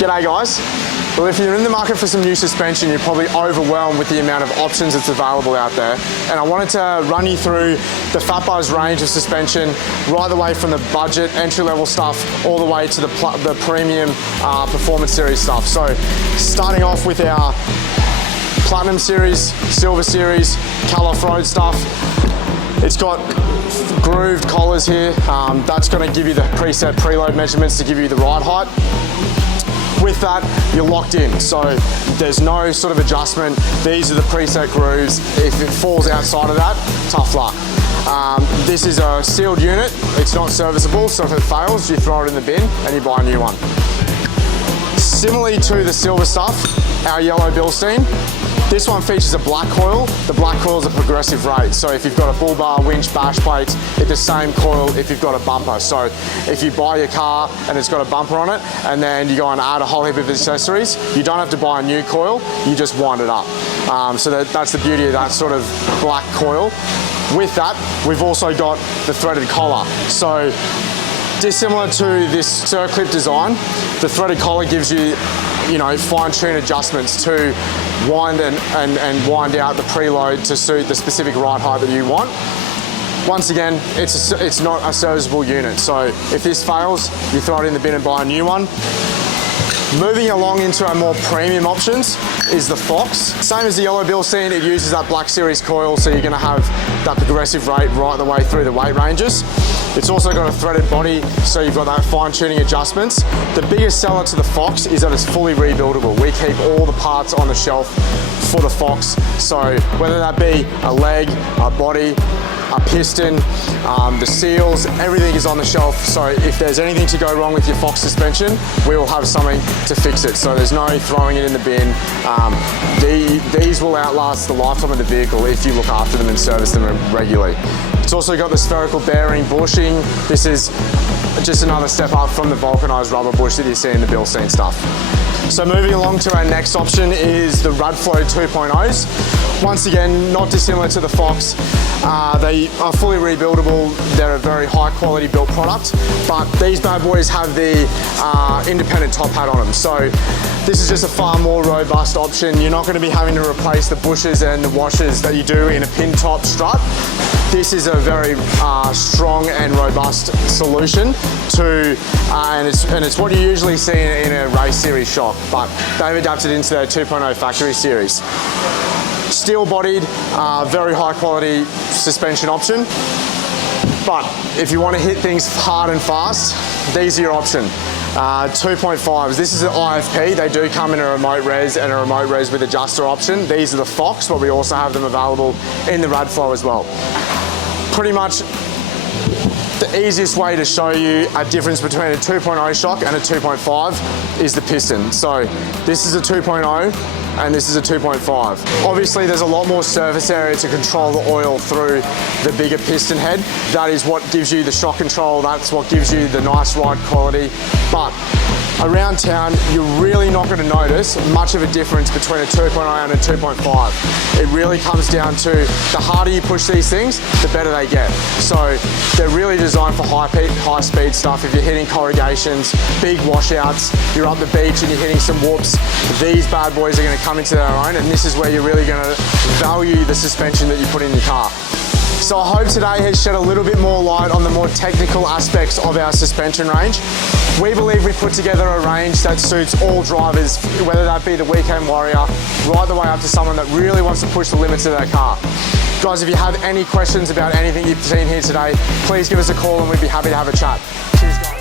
G'day guys. Well, if you're in the market for some new suspension, you're probably overwhelmed with the amount of options that's available out there. And I wanted to run you through the Fat Buzz range of suspension, right the way from the budget, entry-level stuff, all the way to the premium performance series stuff. So, starting off with our Platinum Series, Silver Series, Cal-Off-Road stuff. It's got grooved collars here. That's going to give you the preset preload measurements to give you the ride height. With that, you're locked in, so there's no sort of adjustment. These are the preset grooves. If it falls outside of that, tough luck. This is a sealed unit. It's not serviceable, so if it fails, you throw it in the bin and you buy a new one. Similarly to the silver stuff, our yellow Bilstein, this one features a black coil. The black coil is a progressive rate. So if you've got a bull bar, winch, bash plates, it's the same coil if you've got a bumper. So if you buy your car and it's got a bumper on it, and then you go and add a whole heap of accessories, you don't have to buy a new coil, you just wind it up. So that's the beauty of that sort of black coil. With that, we've also got the threaded collar. So dissimilar to this circlip design, the threaded collar gives you fine-tune adjustments to wind and wind out the preload to suit the specific ride height that you want. Once again, it's not a serviceable unit, so if this fails, you throw it in the bin and buy a new one. Moving along into our more premium options is the Fox. Same as the yellow Bilstein, it uses that Black Series coil, so you're going to have that progressive rate right the way through the weight ranges. It's also got a threaded body, so you've got that fine-tuning adjustments. The biggest seller to the Fox is that it's fully rebuildable. We keep all the parts on the shelf for the Fox, so whether that be a leg, a body, a piston, the seals, everything is on the shelf. So if there's anything to go wrong with your Fox suspension, we will have something to fix it. So there's no throwing it in the bin. These will outlast the lifetime of the vehicle if you look after them and service them regularly. It's also got the spherical bearing bushing. This is just another step up from the vulcanized rubber bush that you see in the Bilstein stuff. So moving along to our next option is the Ruud Flow 2.0s. Once again, not dissimilar to the Fox. They are fully rebuildable. They're a very high quality built product, but these bad boys have the independent top hat on them. So this is just a far more robust option. You're not going to be having to replace the bushes and the washers that you do in a pin top strut. This is a very strong and robust solution to, and it's what you usually see in a race series shock, but they've adapted into their 2.0 factory series. Steel bodied, very high quality suspension option. But if you want to hit things hard and fast, these are your option. 2.5s, this is an IFP. They do come in a remote res and a remote res with adjuster option. These are the Fox, but we also have them available in the Ruud Flow as well. Pretty much the easiest way to show you a difference between a 2.0 shock and a 2.5 is the piston. So this is a 2.0 and this is a 2.5. Obviously there's a lot more surface area to control the oil through the bigger piston head. That is what gives you the shock control, that's what gives you the nice ride quality. But around town, you're really not going to notice much of a difference between a 2.0 and a 2.5. It really comes down to the harder you push these things, the better they get. So they're really designed for high speed stuff. If you're hitting corrugations, big washouts, you're up the beach and you're hitting some whoops, these bad boys are going to come into their own, and this is where you're really going to value the suspension that you put in your car. So I hope today has shed a little bit more light on the more technical aspects of our suspension range. We believe we put together a range that suits all drivers, whether that be the weekend warrior, right the way up to someone that really wants to push the limits of their car. Guys, if you have any questions about anything you've seen here today, please give us a call and we'd be happy to have a chat. Cheers, guys.